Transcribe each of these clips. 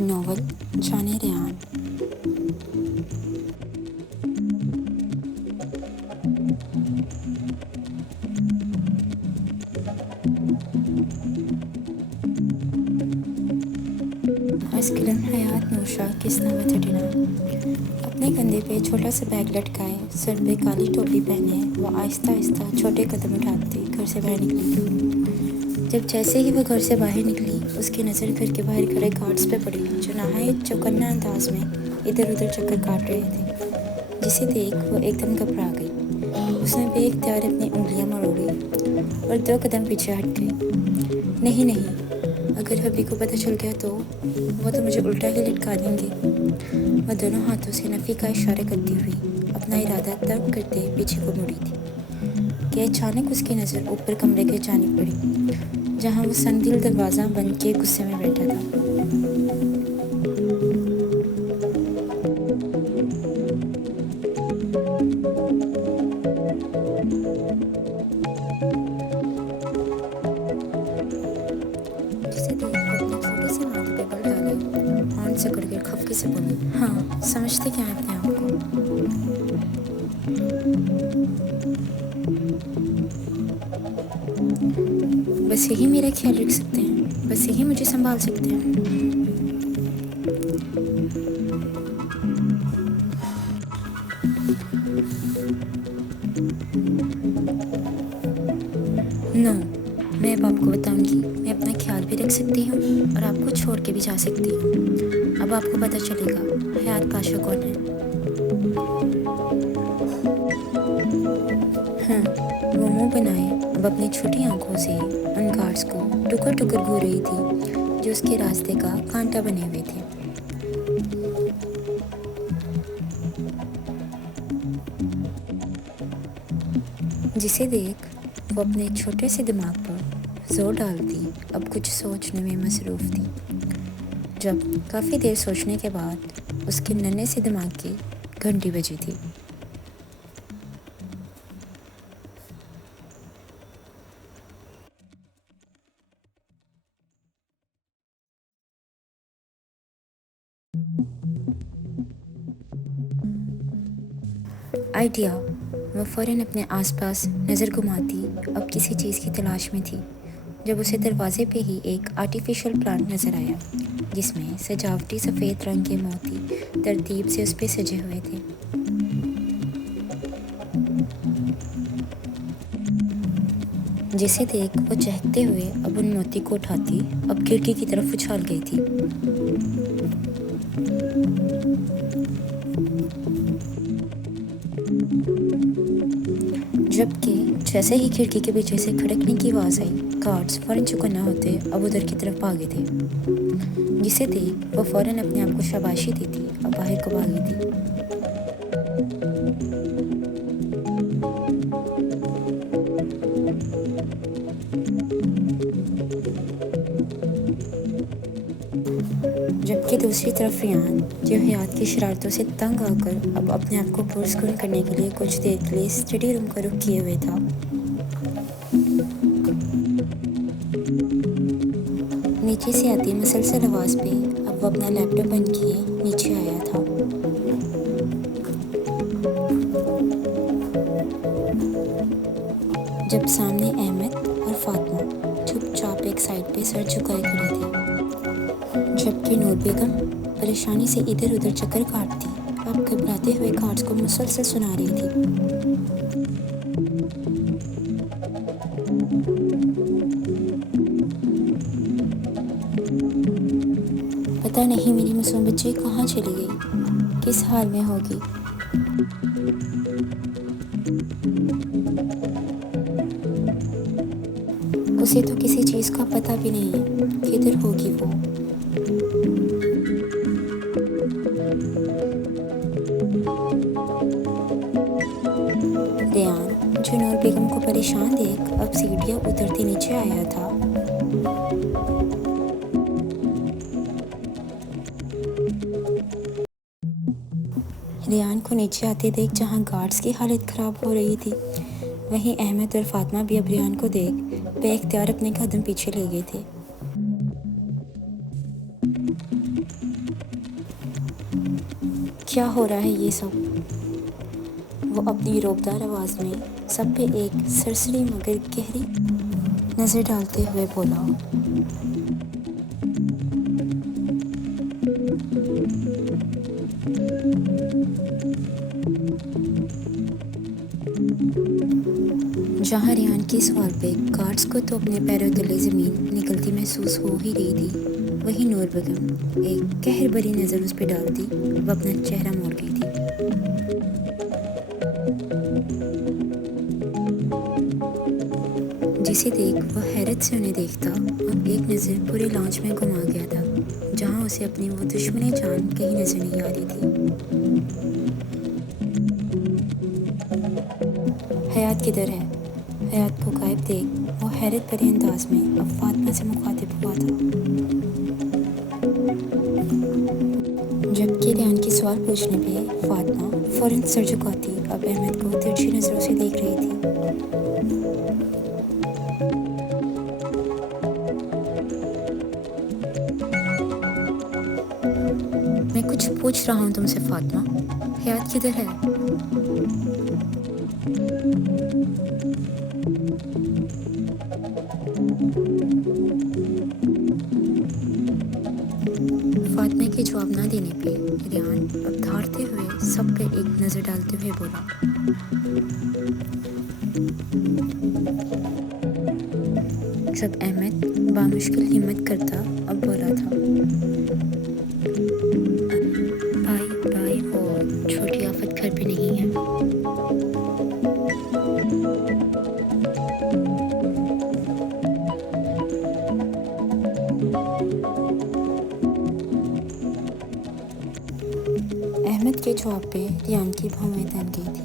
Novel जाने रेहान। अस्कलम हयात nausea किस number 39। अपने कंधे पे छोटा सा बैग लटकाए, सर पे काली टोपी पहने वो आहिस्ता आहिस्ता छोटे कदम उठाते घर से बाहर निकली। जब जैसे ही वो घर से बाहर निकली, उसकी नज़र घर के बाहर खड़े गार्ड्स पे पड़ी, जो नहायत चौकन्ना अंदाज में इधर उधर चक्कर काट रहे थे। जिसे देख वो एकदम घबरा गई। उसने बेख्तियार अपनी उंगलियां मरोड़ी और 2 कदम पीछे हट गई। नहीं नहीं, अगर हबी को पता चल गया तो वो तो मुझे उल्टा ही लटका देंगे। वह दोनों हाथों से नफ़ी का इशारा करती हुई अपना इरादा तर्क करते पीछे को मुड़ी थी कि अचानक उसकी नज़र ऊपर कमरे की जानिब पड़ी, जहाँ वो संदिल दरवाज़ा बंद के गुस्से में बैठा था। जिसे देख वो अपने छोटे से माथे पे बल डाले और सकड़ कर खफके से बोली, हाँ समझते क्या है अपने आप को? बस यही मेरा ख्याल रख सकते हैं, बस यही मुझे संभाल सकते हैं। नो, मैं अब आपको बताऊंगी। मैं अपना ख्याल भी रख सकती हूँ और आपको छोड़ के भी जा सकती हूँ। अब आपको पता चलेगा हयात पाशा कौन है। हाँ, वो मुंह बनाए अब अपनी छोटी आंखों से उन गार्ड्स को टुकर टुकर घूर रही थी, जो उसके रास्ते का कांटा बने हुए थे। जिसे देख वो अपने छोटे से दिमाग पर जोर डालती अब कुछ सोचने में मसरूफ़ थी। जब काफ़ी देर सोचने के बाद उसके नन्हे से दिमाग की घंटी बजी थी। आइडिया। वह फ़ौरन अपने आसपास नज़र घुमाती अब किसी चीज़ की तलाश में थी, जब उसे दरवाजे पे ही एक आर्टिफिशियल प्लांट नज़र आया, जिसमें सजावटी सफ़ेद रंग के मोती तरतीब से उस पर सजे हुए थे। जिसे देख वो चहकते हुए अब उन मोती को उठाती अब खिड़की की तरफ उछाल गई थी। जबकि जैसे ही खिड़की के पीछे से खड़कने की आवाज़ आई, गार्ड्स फ़ौरन चौकन्ना होते अब उधर की तरफ भागे थे। जिसे देख वो फ़ौरन अपने आप को शाबाशी देती अब बाहर को भागी थी। जबकि दूसरी तरफ रियान, जो हयात की शरारतों से तंग आकर अब अपने आप को पुरस्कून करने के लिए कुछ देर के लिए स्टडी रूम का रुख किए हुए था, नीचे से आती मुसलसल आवाज़ पे अब वो अपना लैपटॉप बंद किए नीचे आया था। जब सामने अहमद और फातिमा चुपचाप एक साइड पे सर झुकाए खड़े थे, जबकि नूर बेगम परेशानी से इधर उधर चक्कर काटती अब घबराते हुए गार्ड्स को मुसलसल सुना रही थी। पता नहीं मेरी मासूम बच्ची कहाँ चली गई, किस हाल में होगी। उसे तो किसी चीज़ का पता भी नहीं है, किधर होगी वो। रेयान, जो नूर बेगम को परेशान देख अब सीढ़ियाँ उतरती नीचे आया था, रियान को नीचे आते देख जहां गार्ड्स की हालत ख़राब हो रही थी, वहीं अहमद और फातिमा भी अब रियान को देख बेइख्तियार अपने कदम पीछे ले गए थे। क्या हो रहा है ये सब? वो अपनी रोबदार आवाज़ में सब पे एक सरसरी मगर गहरी नज़र डालते हुए बोला। जहाँ रियान की सवाल पे गार्ड्स को तो अपने पैरों तले ज़मीन निकलती महसूस हो ही रही थी, वहीं नूर बेगम एक कहर भरी नज़र उस पर डालती वो अपना चेहरा मोड़ गई थी। जिसे देख वह हैरत से उन्हें देखता और एक नज़र पूरे लॉन्च में घुमा गया था, जहाँ उसे अपनी वो दुश्मनी जान कहीं नज़र नहीं आ रही थी। हयात किधर है? हयात को गायब देख वो हैरत भरे अंदाज में अब फातिमा से मुखातिब हुआ था। जबकि रियान की सवाल पूछने पे फातिमा फ़ौरन सर झुकाती अब अहमद को तिरछी नज़रों से देख रही थी। मैं कुछ पूछ रहा हूँ तुमसे फातिमा, हयात किधर है? फातिमा के जवाब ना देने पे रियान अब धारते हुए सब पे एक नज़र डालते हुए बोला। जब अहमद बामुश्किल हिम्मत करता अब बोला था, भाई वो छोटी आफत घर पे नहीं है। अहमद के जवाब पे रियान की भौहें तन गई थी।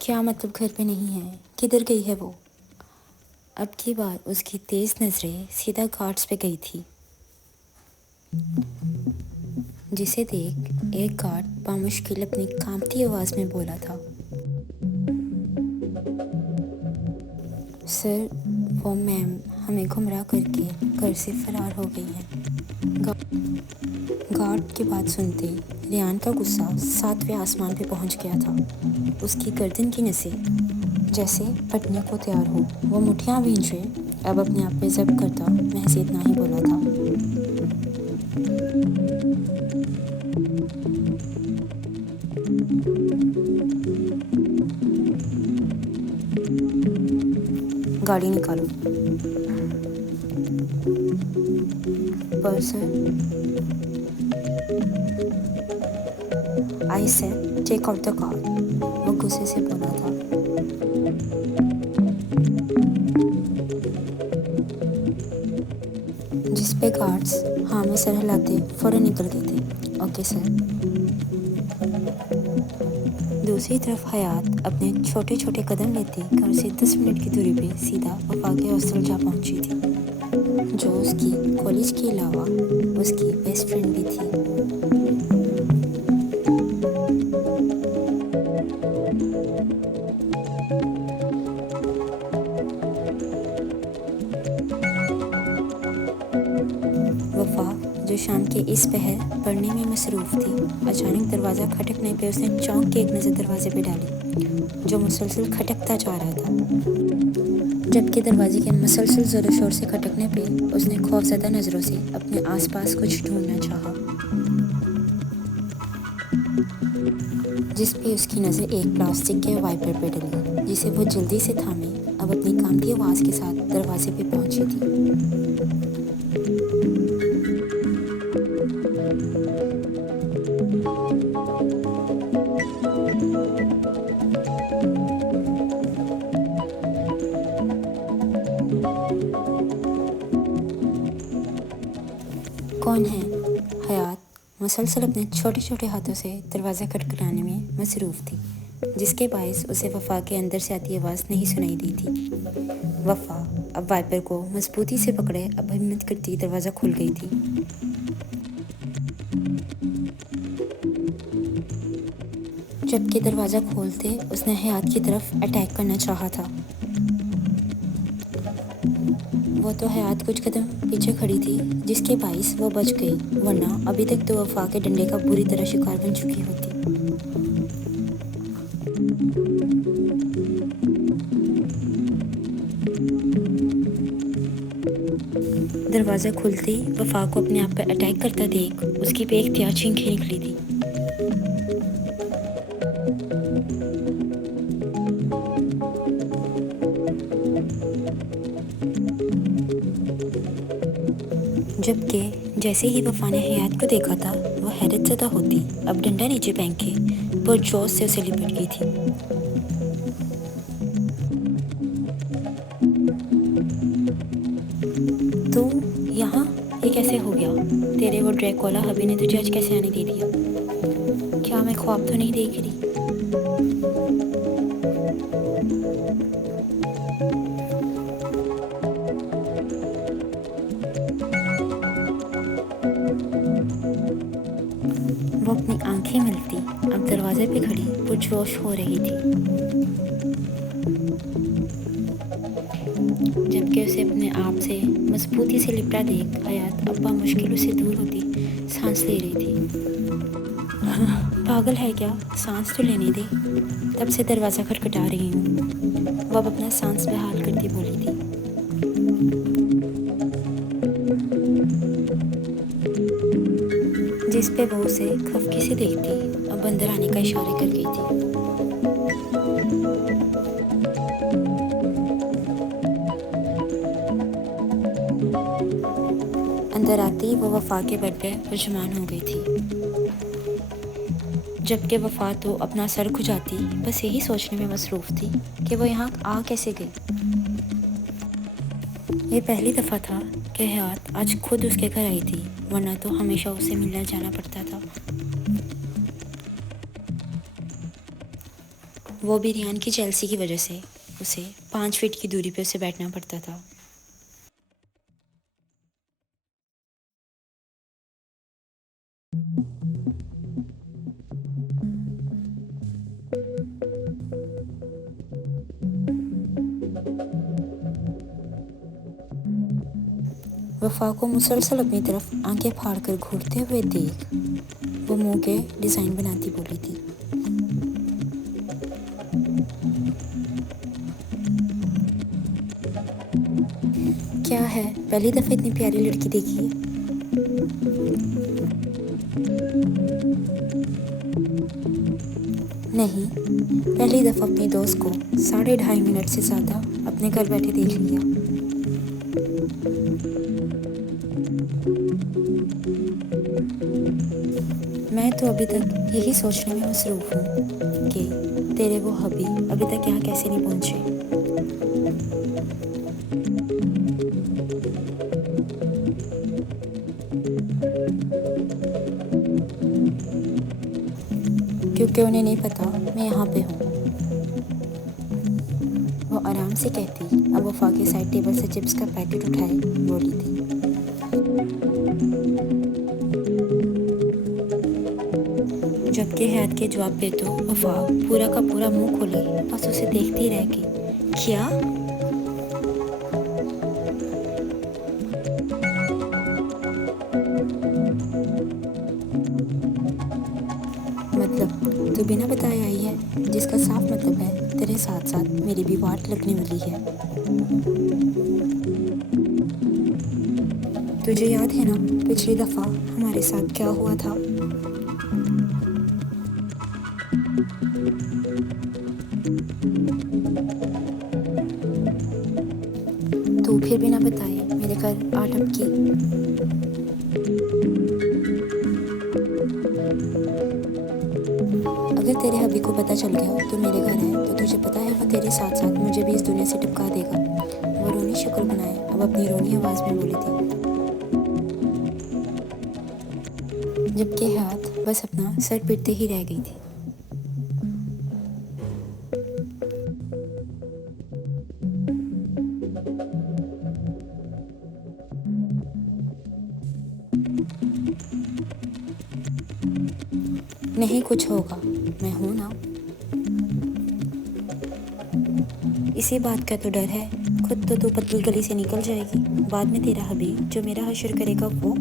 क्या मतलब घर पे नहीं है? किधर गई है वो? अब की बार उसकी तेज़ नज़रें सीधा गार्ड्स पे गई थी, जिसे देख एक गार्ड बामुश्किल अपनी कांपती आवाज़ में बोला था, सर वो मैम हमें गुमराह करके घर से फरार हो गई है। गार्ड की बात सुनते रियान का गुस्सा 7वें आसमान पे पहुंच गया था। उसकी गर्दन की नसें जैसे फटने को तैयार हो, वो मुठ्ठियाँ भींचे अब अपने आप पे जब्त करता महज इतना ही बोला था, गाड़ी निकालो। पर sir, I said take out the car, वो गुस्से से बोला था। जिस पे गार्ड्स हाँ में सर हिलाते फ़ौरन निकल गए थे। Okay sir. दूसरी तरफ हयात अपने छोटे छोटे कदम लेते घर से 10 मिनट की दूरी पे सीधा वफा के हॉस्टल जा पहुंची थी, जो उसकी कॉलेज के अलावा उसकी बेस्ट फ्रेंड भी थी। वफा जो शाम के इस पहर पढ़ने में मसरूफ़ थी, अचानक दरवाज़ा खटकने पे उसने चौंक के एक नज़र दरवाजे पे डाली, जो मुसलसल खटकता जा रहा था। जबकि दरवाजे के मुसलसल ज़ोर शोर से खटकने पे उसने खौफज़दा नज़रों से अपने आसपास कुछ ढूंढना चाहा, जिस पे उसकी नज़र एक प्लास्टिक के वाइपर पे डली, जिसे वो जल्दी से थामे अब अपनी कांपती आवाज़ के साथ दरवाजे पे पहुंची थी। कौन है? हयात मुसलसल अपने छोटे छोटे हाथों से दरवाज़ा खटखटाने में मसरूफ़ थी, जिसके बायस उसे वफ़ा के अंदर से आती आवाज़ नहीं सुनाई दी थी। वफ़ा अब वाइपर को मजबूती से पकड़े अब हिम्मत करती दरवाज़ा खुल गई थी। जबकि दरवाज़ा खोलते उसने हयात की तरफ अटैक करना चाहा था। वो तो हयात कुछ कदम पीछे खड़ी थी, जिसके बायस वो बच गई, वरना अभी तक तो वफ़ा के डंडे का बुरी तरह शिकार बन चुकी होती। दरवाज़ा खुलते ही वफ़ा को अपने आप पर अटैक करता देख उसकी बेख्तियार चीखें निकली थी। जबकि जैसे ही वफ़ा ने हयात को देखा था, वह हैरत ज़दा होती अब डंडा नीचे फेंक के पुरजोश से उसे लिपट गई थी। तो यहाँ ये कैसे हो गया? तेरे वो ड्रैकुला हबी ने तुझे आज कैसे आने दे दिया? क्या मैं ख्वाब तो नहीं देख रही? वो अपनी आंखें मिलती अब दरवाजे पे खड़ी पुरजोश हो रही थी, जबकि उसे अपने आप से मजबूती से लिपटा देख हयात अब्बा मुश्किलों से दूर होती सांस ले रही थी। पागल है क्या? सांस तो लेने दे, तब से दरवाज़ा खटखटा रही हूँ। वो अब अपना सांस बहाल करती बोली थी। जिस पे वो उसे खफकी से देखती अब अंदर आने का इशारा कर गई थी। अंदर आती वो वफ़ा के बेड पे परेशान हो गई थी, जबकि वफ़ा तो अपना सर खुजाती बस यही सोचने में मसरूफ़ थी कि वो यहाँ आ कैसे गई। ये पहली दफ़ा था कि हयात आज खुद उसके घर आई थी, वरना तो हमेशा उसे मिलने जाना पड़ता था। वो भी रियान की जेलसी की वजह से उसे 5 फीट की दूरी पे उसे बैठना पड़ता था। वफ़ा को मुसलसल अपनी तरफ आंखें फाड़ कर घूरते हुए देख वो मुंह के डिज़ाइन बनाती बोली थी। क्या है, पहली दफ़ा इतनी प्यारी लड़की देखी है? नहीं, पहली दफ़ा अपनी दोस्त को 2.5 मिनट से ज़्यादा अपने घर बैठे देख लिया। मैं तो अभी तक यही सोचने में मसरूफ़ हूँ कि तेरे वो हबी अभी तक यहाँ कैसे नहीं पहुँचे। क्योंकि उन्हें नहीं पता मैं यहाँ पे हूँ, वो आराम से कहती अब वफ़ा के साइड टेबल से चिप्स का पैकेट उठाए बोली थी। जबकि हयात के जवाब पे तो वफ़ा पूरा का पूरा मुंह खोले बस उसे देखती रह गई। क्या? मतलब तू बिना बताए आई है, जिसका साफ मतलब है तेरे साथ साथ मेरी भी वाट लगने वाली है। तुझे याद है ना पिछली दफ़ा हमारे साथ क्या हुआ था? तू फिर बिना बताए मेरे घर आ टपकी। अगर तेरे हबी को पता चल गया तो मेरे घर है, तो तुझे पता है वो तेरे साथ साथ मुझे भी इस दुनिया से टिपका देगा। वो रोनी शक्ल बनाए अब अपनी रोनी आवाज़ में बोली थी। जबकि हयात बस अपना सर पीटते ही रह गई थी। नहीं कुछ होगा, मैं हूं ना। इसी बात का तो डर है, खुद तो तू पतली गली से निकल जाएगी, बाद में तेरा हबीब जो मेरा हश्र करेगा वो।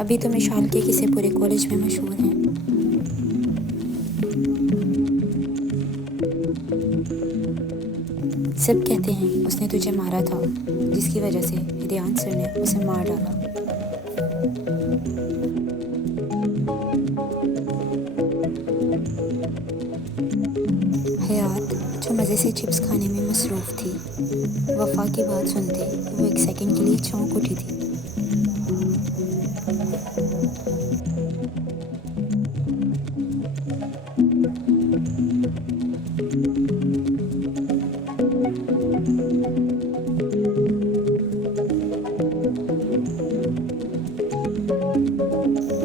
अभी तो मिशाल के किस्से पूरे कॉलेज में मशहूर हैं। सब कहते हैं उसने तुझे मारा था, जिसकी वजह से रियान सर ने उसे मार डाला। हयात जो मज़े से चिप्स खाने में मसरूफ़ थी, वफ़ा की बात सुनते वो एक सेकंड के लिए चौंक उठी थी।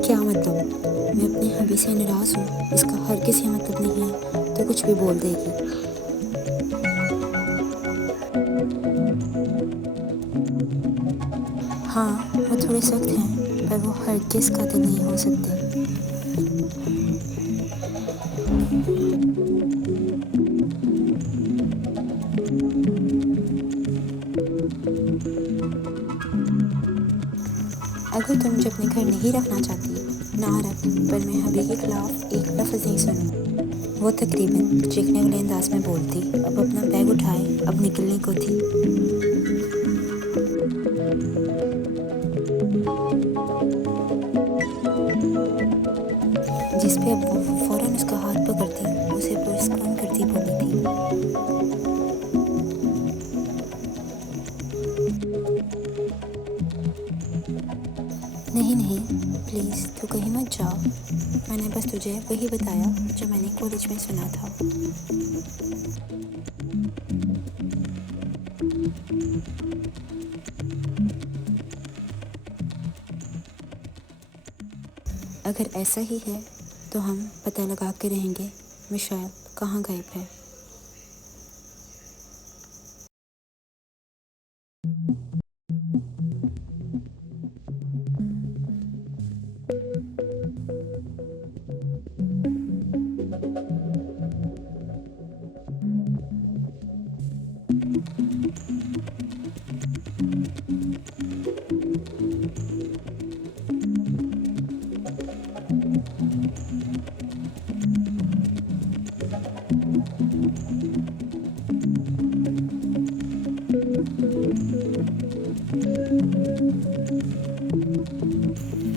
क्या मतलब? मैं अपने हबी से नाराज़ हूँ, इसका हर किसी मतलब नहीं है तो कुछ भी बोल देगी। हाँ वो थोड़े सख्त हैं, पर वो हरगिज़ कातिल नहीं हो सकते। अगर तुम मुझे अपने घर नहीं रखना चाहती, ना रख, पर मैं हबी के खिलाफ एक लफ्ज़ नहीं सुनूँ। वो तकरीबन चीखने वाले अंदाज में बोलती, अब अपना बैग उठाए, अब निकलने को थी। जिस पे अब वो फ़ौरन उसका हाथ पकड़ती, उसे पुरस्कार करती बोली थी, नहीं नहीं प्लीज़ तू कहीं मत जा, मैंने बस तुझे वही बताया जो मैंने कॉलेज में सुना था। अगर ऐसा ही है तो हम पता लगा के रहेंगे मिशाल कहाँ गायब है।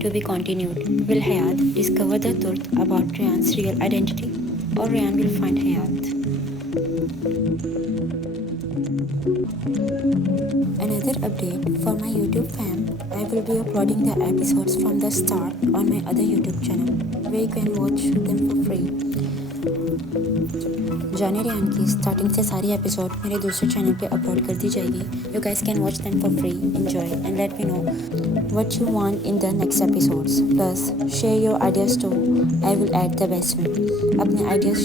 To be continued. Will Hayat discover the truth about Ryan's real identity, or Ryan will find Hayat? Another update for my YouTube fam. I will be uploading the episodes from the start on my other YouTube channel, where you can watch them for free. जाने रियान की starting से सारी episode मेरे दूसरे channel पे upload कर दी जाएगी. You guys can watch them for free. Enjoy and let me know what you want in the next episodes. Plus, share your ideas too. I will add the best one. अपने ideas